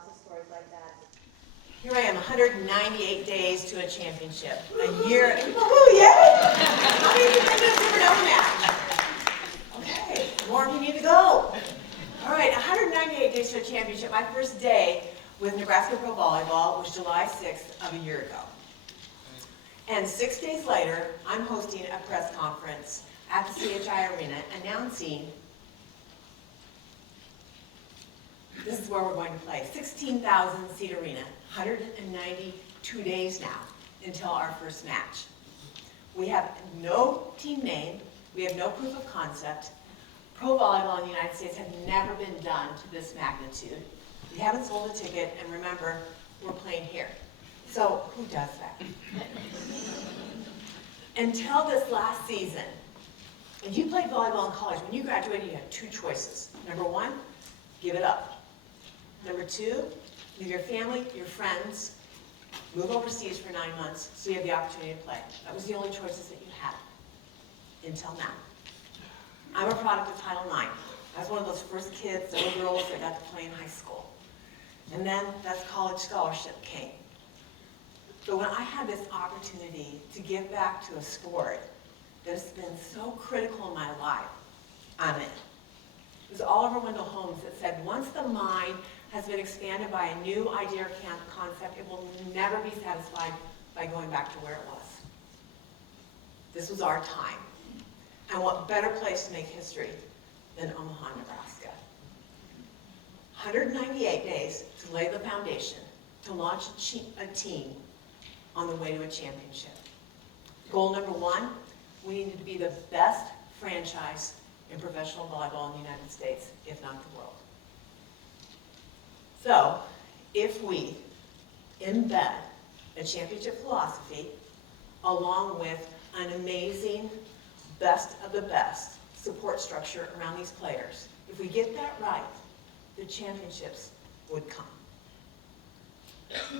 lots of stories like that. Here I am, 198 days to a championship. A year, woohoo, yay! How many of you have been to a Supernova match? Okay, more of you need to go. All right, 198 days to a championship. My first day with Nebraska Pro Volleyball was July 6th of a year ago. And 6 days later, I'm hosting a press conference at the CHI Arena announcing this is where we're going to play. 16,000 seat arena, 192 days now until our first match. We have no team name, we have no proof of concept. Pro volleyball in the United States had never been done to this magnitude. We haven't sold a ticket, and remember, we're playing here. So who does that? Until this last season, if you played volleyball in college, when you graduated, you had two choices. Number one, give it up. Number two, leave your family, your friends, move overseas for 9 months so you have the opportunity to play. That was the only choices that you had until now. I'm a product of Title IX. I was one of those first kids, little girls that got to play in high school. And then that college scholarship came. But when I had this opportunity to give back to a sport that has been so critical in my life, I'm in. It was Oliver Wendell Holmes that said, once the mind has been expanded by a new idea or concept, it will never be satisfied by going back to where it was. This was our time. And what better place to make history than Omaha, Nebraska? 198 days to lay the foundation, to launch a team on the way to a championship. Goal number one, we needed to be the best franchise in professional volleyball in the United States, if not the world. So, if we embed a championship philosophy along with an amazing, best of the best support structure around these players, if we get that right, the championships would come.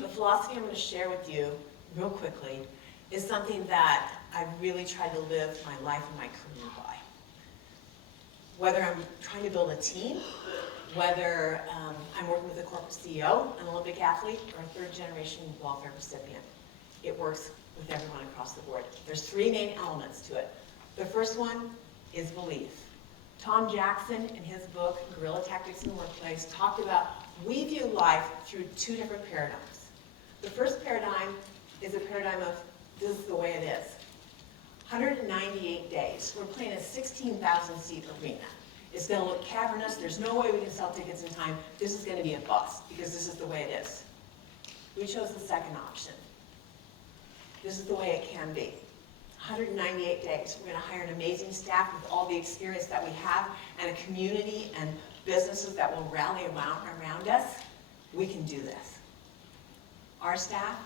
The philosophy I'm going to share with you real quickly is something that I really tried to live my life and my career by. Whether I'm trying to build a team, whether I'm working with a corporate CEO, an Olympic athlete, or a third-generation welfare recipient, it works with everyone across the board. There's three main elements to it. The first one is belief. Tom Jackson, in his book, Guerrilla Tactics in the Workplace, talked about we view life through two different paradigms. The first paradigm is a paradigm of this is the way it is. 198 days. We're playing a 16,000 seat arena. It's going to look cavernous. There's no way we can sell tickets in time. This is going to be a bust because this is the way it is. We chose the second option. This is the way it can be. 198 days. We're going to hire an amazing staff with all the experience that we have and a community and businesses that will rally around us. We can do this. Our staff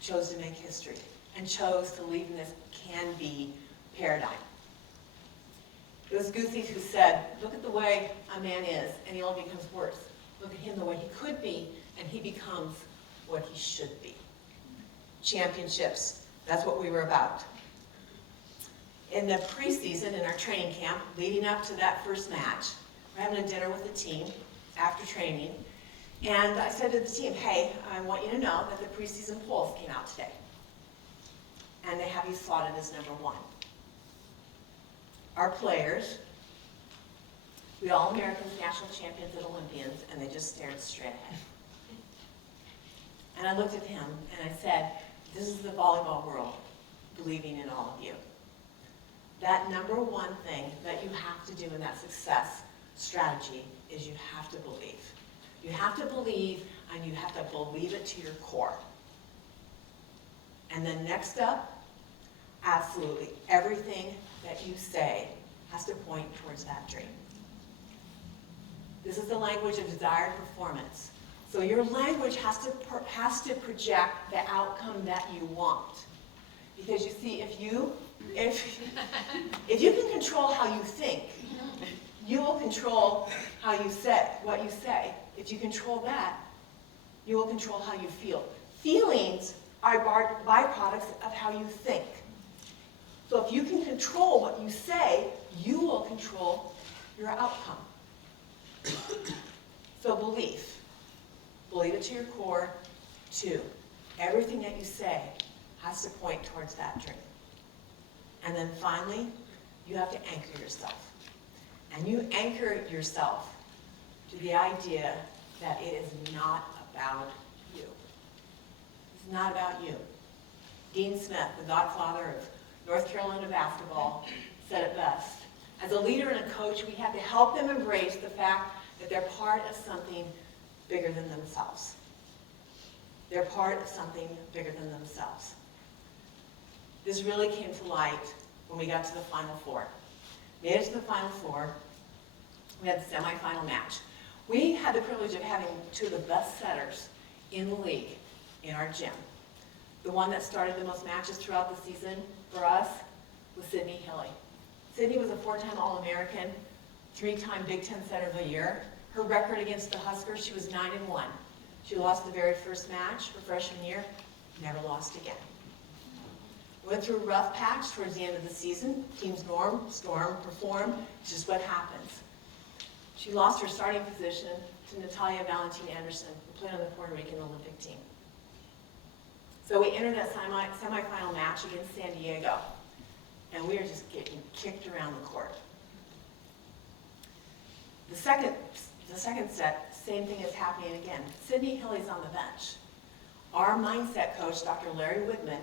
chose to make history and chose to lead in this can-be paradigm. It was Goosey who said, look at the way a man is, and he only becomes worse. Look at him the way he could be, and he becomes what he should be. Championships, that's what we were about. In the preseason, in our training camp, leading up to that first match, we're having a dinner with the team after training, and I said to the team, hey, I want you to know that the preseason polls came out today, and they have you slotted as number one. Our players, we All-Americans, national champions, and Olympians, and they just stared straight ahead. And I looked at him and I said, this is the volleyball world believing in all of you. That number one thing that you have to do in that success strategy is you have to believe. You have to believe, and you have to believe it to your core. And then next up, absolutely everything that you say has to point towards that dream. This is the language of desired performance. So your language has to project the outcome that you want. Because you see, if you can control how you think, you will control how you say, what you say. If you control that, you will control how you feel. Feelings are byproducts of how you think. So if you can control what you say, you will control your outcome. So belief. Believe it to your core. 2, everything that you say has to point towards that dream. And then finally, you have to anchor yourself. And you anchor yourself to the idea that it is not about you. It's not about you. Dean Smith, the godfather of North Carolina basketball, said it best. As a leader and a coach, we have to help them embrace the fact that they're part of something bigger than themselves. They're part of something bigger than themselves. This really came to light when we got to the Final Four. Made it to the Final Four. We had the semifinal match. We had the privilege of having 2 of the best setters in the league in our gym. The one that started the most matches throughout the season for us was Sydney Hilly. Sydney was a 4-time All-American, 3-time Big Ten Setter of the Year. Her record against the Huskers, she was 9-1. She lost the very first match her freshman year, never lost again. Went through a rough patch towards the end of the season. Teams storm, perform, it's just what happens. She lost her starting position to Natalia Valentin Anderson, who played on the Puerto Rican Olympic team. So we entered that semifinal match against San Diego, and we were just getting kicked around the court. The second set, same thing is happening again. Sydney Hilly's on the bench. Our mindset coach, Dr. Larry Wigman,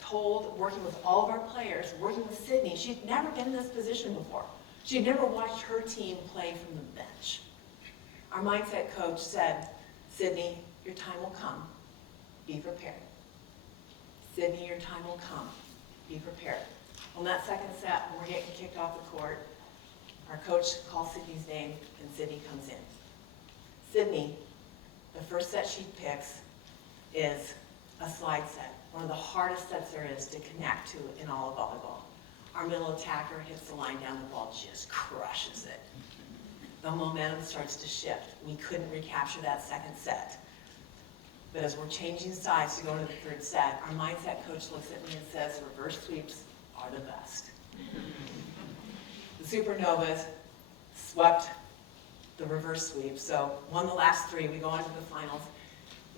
told, working with all of our players, working with Sydney, she'd never been in this position before. She'd never watched her team play from the bench. Our mindset coach said, Sydney, your time will come. Be prepared. Sydney, your time will come. Be prepared. On that second set, when we're getting kicked off the court, our coach calls Sydney's name, and Sydney comes in. Sydney, the first set she picks is a slide set, one of the hardest sets there is to connect to in all of volleyball. Our middle attacker hits the line down, the ball just crushes it. The momentum starts to shift. We couldn't recapture that second set. But as we're changing sides to go into the third set, our mindset coach looks at me and says, reverse sweeps are the best. The Supernovas swept the reverse sweep, so won the last 3. We go on to the finals,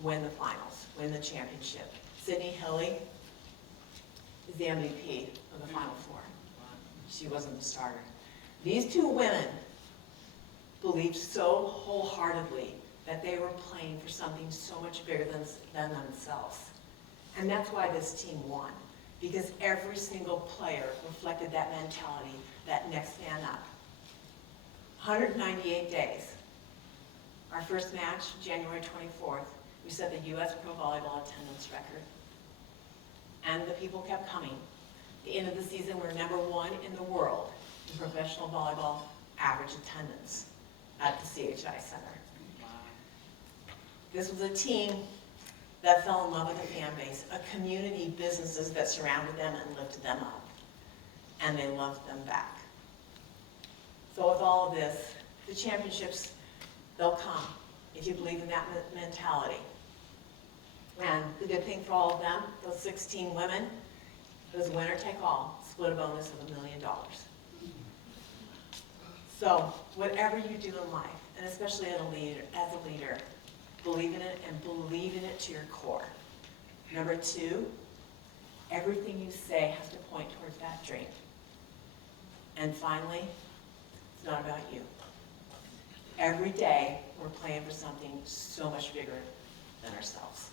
win the championship. Sydney Hilly is the MVP of the Final Four. She wasn't the starter. These 2 women believed so wholeheartedly that they were playing for something so much bigger than themselves. And that's why this team won, because every single player reflected that mentality, that next man up. 198 days. Our first match, January 24th, we set the U.S. Pro Volleyball attendance record. And the people kept coming. At the end of the season, we're #1 in the world in professional volleyball average attendance at the CHI Center. This was a team that fell in love with the fan base, a community, businesses that surrounded them and lifted them up. And they loved them back. So with all of this, the championships, they'll come if you believe in that mentality. And the good thing for all of them, those 16 women, it was winner take all, split a bonus of $1 million. So whatever you do in life, and especially as a leader, believe in it and believe in it to your core. Number 2, everything you say has to point towards that dream. And finally, it's not about you. Every day, we're playing for something so much bigger than ourselves.